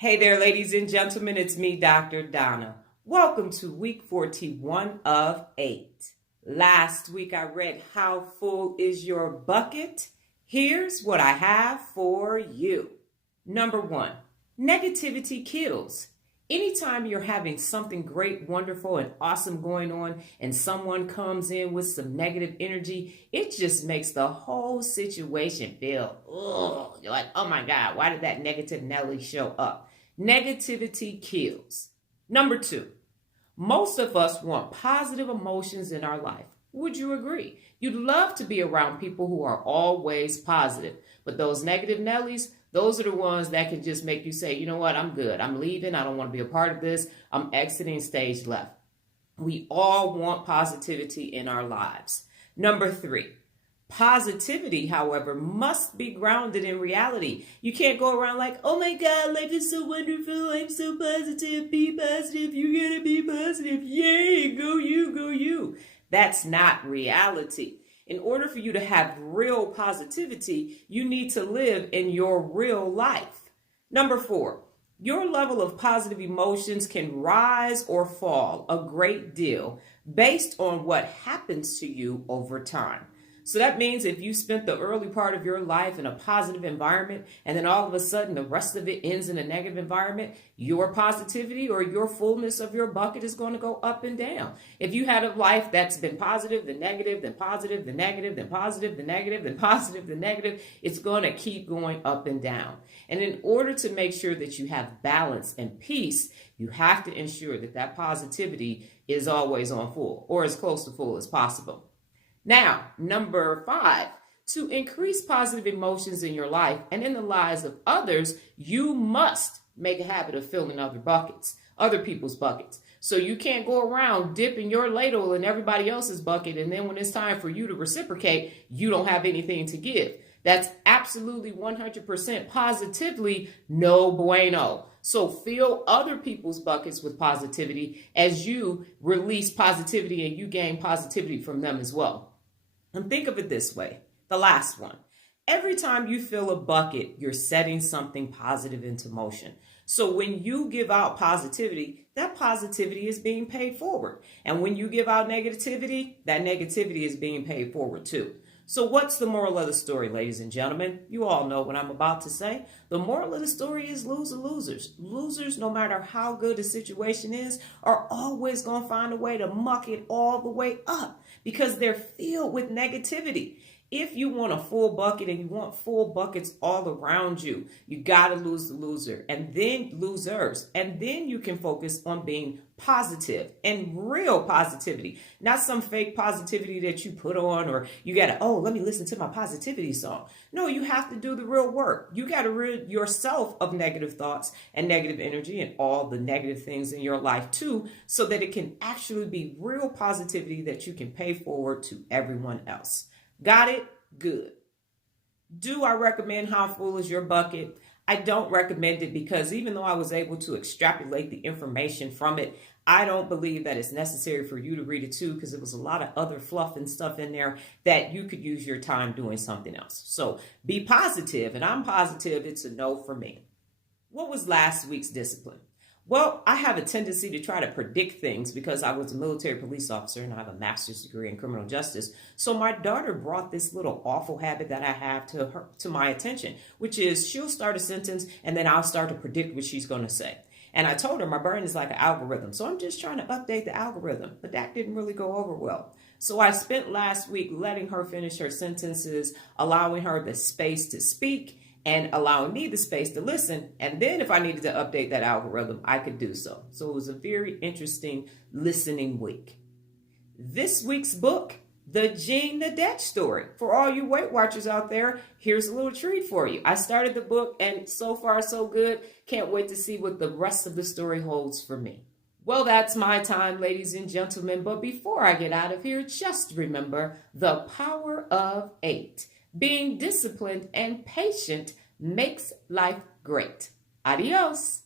Hey there, ladies and gentlemen, it's me, Dr. Donna. Welcome to week 41 of 8. Last week I read How Full Is Your Bucket? Here's what I have for you. Number 1, negativity kills. Anytime you're having something great, wonderful, and awesome going on, and someone comes in with some negative energy, it just makes the whole situation feel, ugh. You're like, oh my God, why did that negative Nelly show up? Negativity kills. Number 2, most of us want positive emotions in our life. Would you agree? You'd love to be around people who are always positive, but those negative Nellies, those are the ones that can just make you say, you know what, I'm good. I'm leaving. I don't want to be a part of this. I'm exiting stage left. We all want positivity in our lives. Number 3, positivity, however, must be grounded in reality. You can't go around like, oh my God, life is so wonderful. I'm so positive. Be positive. You gotta be positive. Yay, go you, go you. That's not reality. In order for you to have real positivity, you need to live in your real life. Number 4, your level of positive emotions can rise or fall a great deal based on what happens to you over time. So that means if you spent the early part of your life in a positive environment and then all of a sudden the rest of it ends in a negative environment, your positivity or your fullness of your bucket is going to go up and down. If you had a life that's been positive, then negative, then positive, then negative, then positive, then negative, then positive, then negative, it's going to keep going up and down. And in order to make sure that you have balance and peace, you have to ensure that that positivity is always on full or as close to full as possible. Now, number 5, to increase positive emotions in your life and in the lives of others, you must make a habit of filling other people's buckets. So you can't go around dipping your ladle in everybody else's bucket, and then when it's time for you to reciprocate, you don't have anything to give. That's absolutely 100% positively no bueno. So fill other people's buckets with positivity as you release positivity and you gain positivity from them as well. And think of it this way, the last one. Every time you fill a bucket, you're setting something positive into motion. So when you give out positivity, that positivity is being paid forward. And when you give out negativity, that negativity is being paid forward too. So what's the moral of the story, ladies and gentlemen? You all know what I'm about to say. The moral of the story is losers. Losers, no matter how good the situation is, are always going to find a way to muck it all the way up because they're filled with negativity. If you want a full bucket and you want full buckets all around you, you got to lose the loser and then losers. And then you can focus on being positive and real positivity, not some fake positivity that you put on or you got to, oh, let me listen to my positivity song. No, you have to do the real work. You got to rid yourself of negative thoughts and negative energy and all the negative things in your life too, so that it can actually be real positivity that you can pay forward to everyone else. Got it? Good. Do I recommend How Full Is Your Bucket? I don't recommend it because even though I was able to extrapolate the information from it, I don't believe that it's necessary for you to read it too because it was a lot of other fluff and stuff in there that you could use your time doing something else. So be positive, and I'm positive it's a no for me. What was last week's discipline? Well, I have a tendency to try to predict things because I was a military police officer and I have a master's degree in criminal justice. So my daughter brought this little awful habit that I have to my attention, which is she'll start a sentence and then I'll start to predict what she's going to say. And I told her my brain is like an algorithm. So I'm just trying to update the algorithm, but that didn't really go over well. So I spent last week letting her finish her sentences, allowing her the space to speak, and allowing me the space to listen. And then if I needed to update that algorithm, I could do so. So it was a very interesting listening week. This week's book, The Nidetch Story. For all you Weight Watchers out there, here's a little treat for you. I started the book and so far so good. Can't wait to see what the rest of the story holds for me. Well, that's my time, ladies and gentlemen. But before I get out of here, just remember the power of 8. Being disciplined and patient makes life great. Adios.